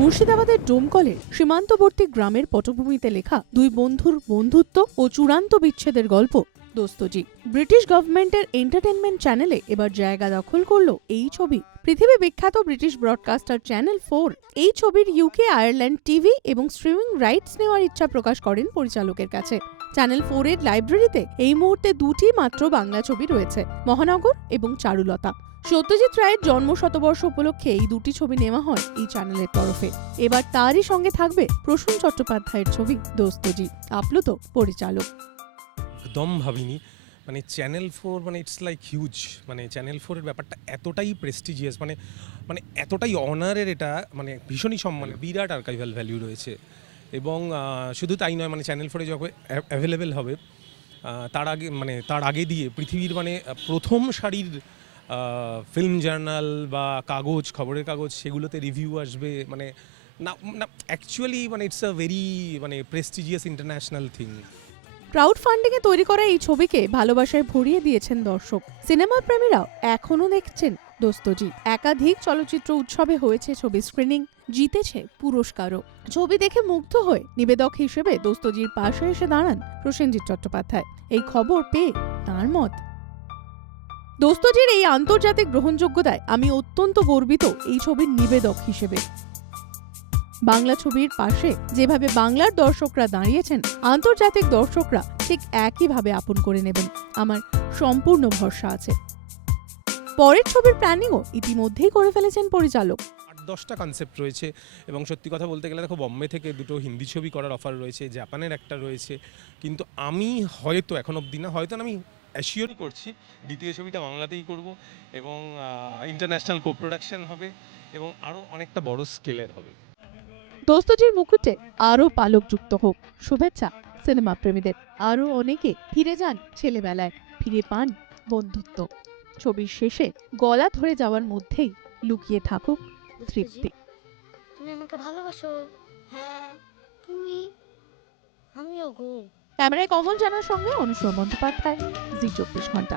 মুর্শিদাবাদের ডোমকলের সীমান্তবর্তী গ্রামের পটভূমিতে লেখা দুই বন্ধুর বন্ধুত্ব ও চূড়ান্ত বিচ্ছেদের গল্প দোস্তজি। ব্রিটিশ গভর্নমেন্টের এন্টারটেনমেন্ট চ্যানেলে এবার জায়গা দখল করল এই ছবি। পৃথিবী বিখ্যাত ব্রিটিশ ব্রডকাস্টার চ্যানেল ফোর। এই ছবির ইউকে, আয়ারল্যান্ড টিভি এবং স্ট্রিমিং রাইটস নেওয়ার ইচ্ছা প্রকাশ করেন পরিচালকের কাছে। চ্যানেল ফোর এর লাইব্রেরিতে এই মুহূর্তে দুটি মাত্র বাংলা ছবি রয়েছে, মহানগর এবং চারুলতা। সত্যজিৎ রায়ের জন্ম শতবর্ষ উপলক্ষে এই দুটি ছবি নেওয়া হয় এই চ্যানেলের তরফে। এবার তারই সঙ্গে থাকবে প্রসূন চট্টোপাধ্যায়ের ছবি দোস্তজি, আপ্লুত পরিচালক। একদম ভাবিনি। মানে চ্যানেল ফোর মানে ইটস লাইক হিউজ মানে চ্যানেল ফোরের ব্যাপারটা এতটাই প্রেস্টিজিয়াস মানে মানে এতটাই অনারের এটা মানে ভীষণই সম্মান, বিরাট আর্কাইভাল ভ্যালু রয়েছে। এবং শুধু তাই নয় মানে চ্যানেল ফোরে যখন অ্যাভেলেবেল হবে তার আগে মানে তার আগে দিয়ে পৃথিবীর মানে প্রথম সারির ফিল্ম জার্নাল বা কাগজ, খবরের কাগজ সেগুলোতে রিভিউ আসবে মানে না না অ্যাকচুয়ালি মানে ইটস আ ভেরি মানে prestigious international thing crowd funding এ তৈরি করা এই ছবিকে ভালোবাসায় ভরিয়ে দিয়েছেন দর্শক। সিনেমা প্রেমীরাও এখনও দেখছেন দোস্তজি। একাধিক চলচ্চিত্র উৎসবে হয়েছে ছবি স্ক্রিনিং জিতেছে পুরস্কারও। ছবি দেখে মুগ্ধ হয়ে নিবেদক হিসেবে দোস্তজির পাশে এসে দাঁড়ান প্রসেনজিৎ চট্টোপাধ্যায়। এই খবর পেয়ে তার মত। দোস্তজির এই আন্তর্জাতিক গ্রহণযোগ্যতায় আমি অত্যন্ত গর্বিত এই ছবির নিবেদক হিসেবে। বাংলা ছবির পাশে যেভাবে বাংলার দর্শকরা দাঁড়িয়েছেন, আন্তর্জাতিক দর্শকরা ঠিক একইভাবে আপন করে নেবেন। আমার সম্পূর্ণ ভরসা আছে। পরের ছবির প্ল্যানিংও ইতিমধ্যেই করে ফেলেছেন পরিচালক। দশটা কনসেপ্ট রয়েছে এবং সত্যি কথা বলতে গেলে দেখো বম্বে থেকে দুটো হিন্দি ছবি করার অফার রয়েছে, জাপানের একটা রয়েছে। কিন্তু আমি হয়তো এখন অবধি না, হয়তো আমি অ্যাসিওরই করছি, দ্বিতীয় ছবিটা বাংলাতেই করব এবং ইন্টারন্যাশনাল কো প্রোডাকশন হবে এবং আরও অনেকটা বড় স্কেলের হবে। দোস্তজির মুকুটে আরও পালক যুক্ত হোক। শুভেচ্ছা সিনেমা প্রেমীদের। আরও অনেকে ফিরে যান ছেলেবেলায়, ফিরে পান বন্ধুত্ব। ছবির শেষে গলা ধরে যাওয়ার মধ্যেই লুকিয়ে থাকুক তৃপ্তি। তুমি আমাকে ভালোবাসো? হ্যাঁ তুমি? আমিও গো ক্যামেরায় কমল জানার সঙ্গে অনুসর বন্দ্যোপাধ্যায় জি চব্বিশ ঘণ্টা।